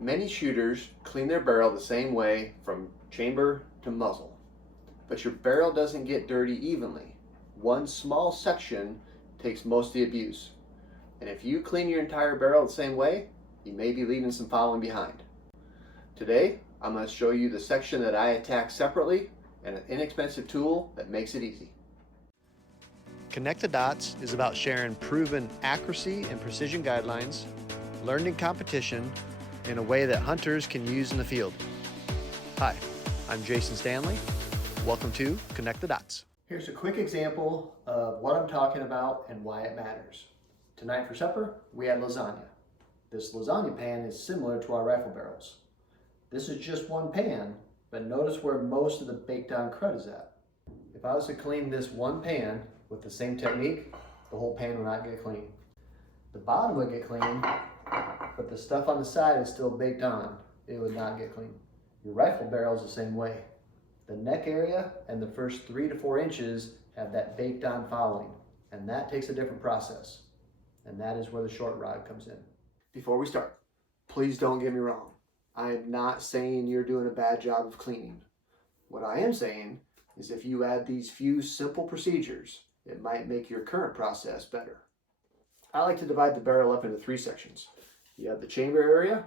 Many shooters clean their barrel the same way from chamber to muzzle, but your barrel doesn't get dirty evenly. One small section takes most of the abuse, and if you clean your entire barrel the same way, you may be leaving some fouling behind. Today, I'm going to show you the section that I attack separately and an inexpensive tool that makes it easy. Connect the Dots is about sharing proven accuracy and precision guidelines, learned in competition, in a way that hunters can use in the field. Hi, I'm Jason Stanley. Welcome to Connect the Dots. Here's a quick example of what I'm talking about and why it matters. Tonight for supper, we had lasagna. This lasagna pan is similar to our rifle barrels. This is just one pan, but notice where most of the baked on crud is at. If I was to clean this one pan with the same technique, the whole pan would not get clean. The bottom would get clean, but the stuff on the side is still baked on. It would not get clean. Your rifle barrel is the same way. The neck area and the first 3 to 4 inches have that baked on fouling, and that takes a different process. And that is where the short rod comes in. Before we start, please don't get me wrong. I am not saying you're doing a bad job of cleaning. What I am saying is if you add these few simple procedures, it might make your current process better. I like to divide the barrel up into 3 sections. You have the chamber area,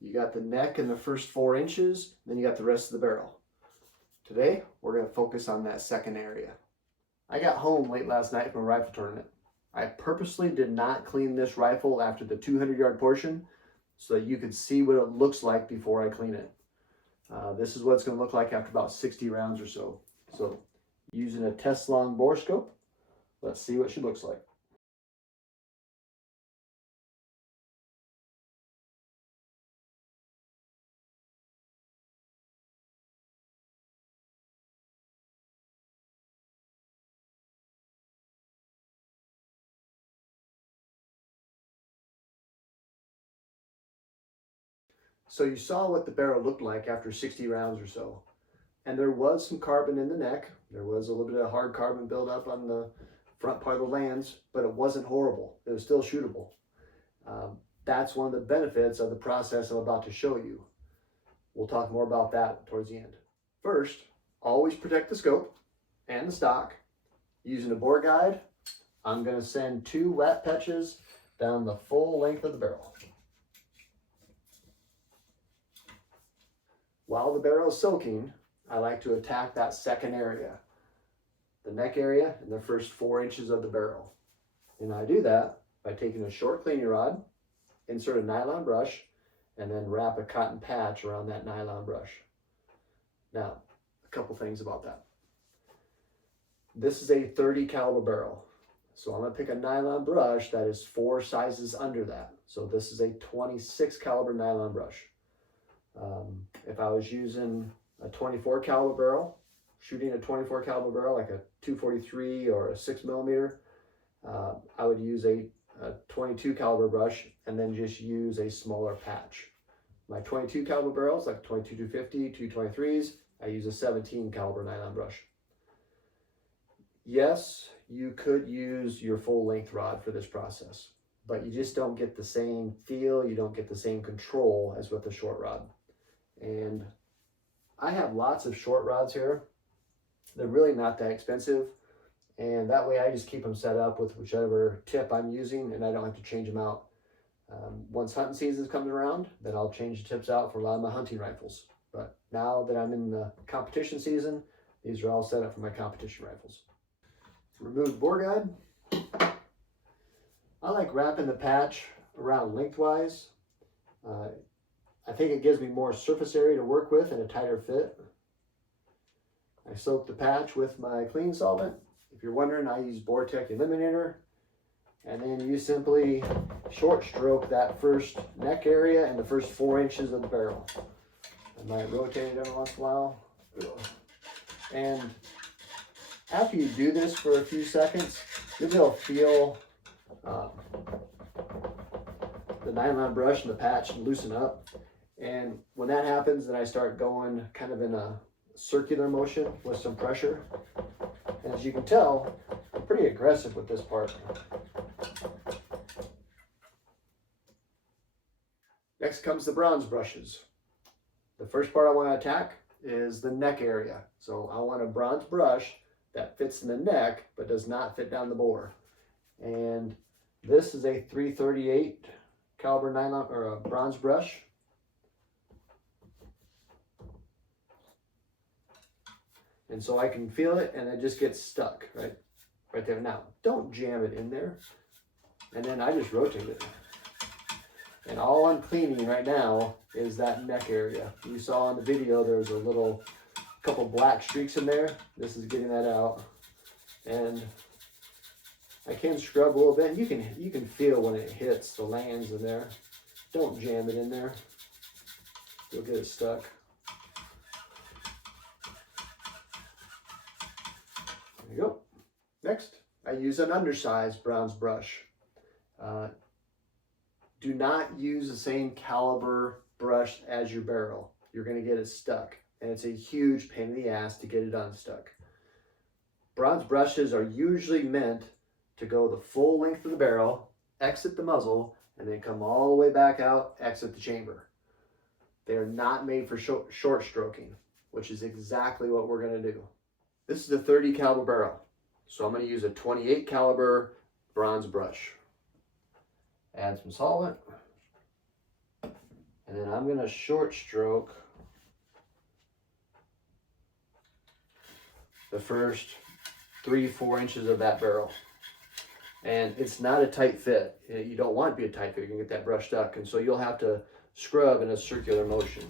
you got the neck and the first 4 inches, then you got the rest of the barrel. Today, we're going to focus on that second area. I got home late last night from a rifle tournament. I purposely did not clean this rifle after the 200-yard portion so that you could see what it looks like before I clean it. This is what it's going to look like after about 60 rounds or so. So, using a test long Borescope, let's see what she looks like. So you saw what the barrel looked like after 60 rounds or so. And there was some carbon in the neck. There was a little bit of hard carbon buildup on the front part of the lands, but it wasn't horrible. It was still shootable. That's one of the benefits of the process I'm about to show you. We'll talk more about that towards the end. First, always protect the scope and the stock. Using a bore guide, I'm going to send 2 wet patches down the full length of the barrel. While the barrel is soaking, I like to attack that second area, the neck area and the first 4 inches of the barrel. And I do that by taking a short cleaning rod, insert a nylon brush, and then wrap a cotton patch around that nylon brush. Now, a couple things about that. This is a 30 caliber barrel. So I'm going to pick a nylon brush that is 4 sizes under that. So this is a 26 caliber nylon brush. If I was using a 24 caliber barrel, shooting a 24 caliber barrel like a 243 or a 6mm, I would use a 22 caliber brush and then just use a smaller patch. My 22 caliber barrels, like 22-250, 223s, I use a 17 caliber nylon brush. Yes, you could use your full length rod for this process, but you just don't get the same feel, you don't get the same control as with the short rod. And I have lots of short rods here. They're really not that expensive, and that way I just keep them set up with whichever tip I'm using and I don't have to change them out. Once hunting season comes around, then I'll change the tips out for a lot of my hunting rifles. But now that I'm in the competition season, these are all set up for my competition rifles. Remove the bore guide. I like wrapping the patch around lengthwise. I think it gives me more surface area to work with and a tighter fit. I soak the patch with my clean solvent. If you're wondering, I use Borescope Eliminator. And then you simply short stroke that first neck area and the first 4 inches of the barrel. I might rotate it every once in a while. And after you do this for a few seconds, you'll be able to feel the nylon brush and the patch loosen up. And when that happens, then I start going kind of in a circular motion with some pressure. And as you can tell, I'm pretty aggressive with this part. Next comes the bronze brushes. The first part I want to attack is the neck area. So I want a bronze brush that fits in the neck but does not fit down the bore. And this is a 338 caliber nylon or a bronze brush. And so I can feel it and it just gets stuck right there. Now, don't jam it in there. And then I just rotate it. And all I'm cleaning right now is that neck area. You saw in the video there was a couple black streaks in there. This is getting that out. And I can scrub a little bit. You can feel when it hits the lands in there. Don't jam it in there. You'll get it stuck. There you go. Next, I use an undersized bronze brush. Do not use the same caliber brush as your barrel. You're going to get it stuck, and it's a huge pain in the ass to get it unstuck. Bronze brushes are usually meant to go the full length of the barrel, exit the muzzle, and then come all the way back out, exit the chamber. They are not made for short stroking, which is exactly what we're going to do. This is a 30 caliber barrel, so I'm going to use a 28 caliber bronze brush. Add some solvent, and then I'm going to short stroke the first 3-4 inches of that barrel. And it's not a tight fit. You don't want it to be a tight fit. You can get that brush stuck, and so you'll have to scrub in a circular motion.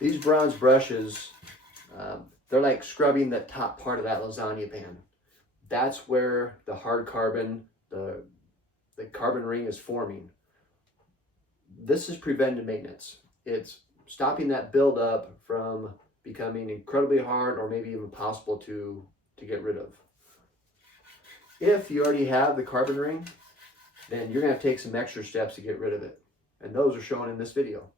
These bronze brushes, they're like scrubbing the top part of that lasagna pan. That's where the hard carbon, the carbon ring is forming. This is preventive maintenance. It's stopping that buildup from becoming incredibly hard or maybe even impossible to get rid of. If you already have the carbon ring, then you're going to take some extra steps to get rid of it. And those are shown in this video.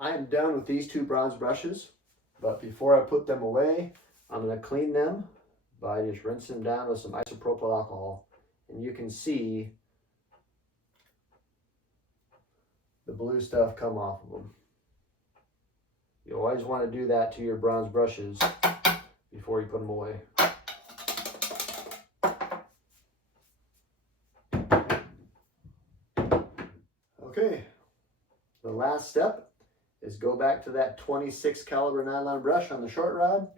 I am done with these 2 bronze brushes, but before I put them away, I'm going to clean them by just rinsing them down with some isopropyl alcohol. And you can see the blue stuff come off of them. You always want to do that to your bronze brushes before you put them away. Okay, the last step is go back to that 26 caliber nylon brush on the short rod,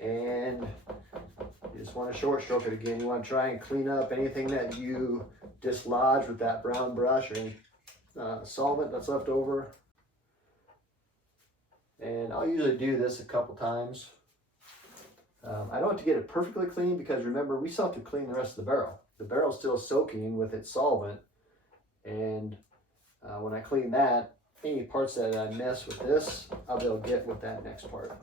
and you just want to short stroke it again. You want to try and clean up anything that you dislodge with that brown brush or any solvent that's left over. And I'll usually do this a couple times. I don't have to get it perfectly clean because remember, we still have to clean the rest of the barrel. The barrel's still soaking with its solvent, and when I clean that, any parts that I miss with this, I'll be able to get with that next part.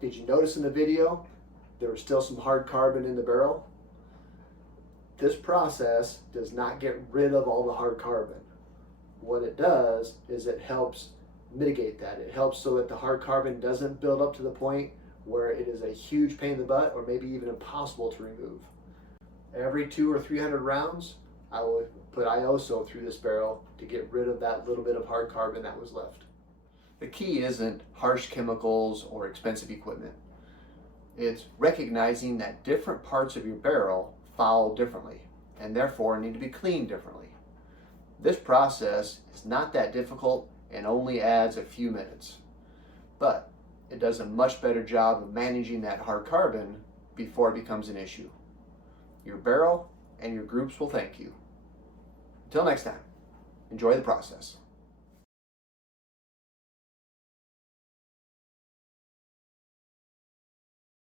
Did you notice in the video there was still some hard carbon in the barrel? This process does not get rid of all the hard carbon. What it does is it helps mitigate that. It helps so that the hard carbon doesn't build up to the point where it is a huge pain in the butt or maybe even impossible to remove. Every 200 or 300 rounds, I will put ISO through this barrel to get rid of that little bit of hard carbon that was left. The key isn't harsh chemicals or expensive equipment. It's recognizing that different parts of your barrel foul differently and therefore need to be cleaned differently. This process is not that difficult and only adds a few minutes, but it does a much better job of managing that hard carbon before it becomes an issue. Your barrel and your groups will thank you. Until next time, enjoy the process.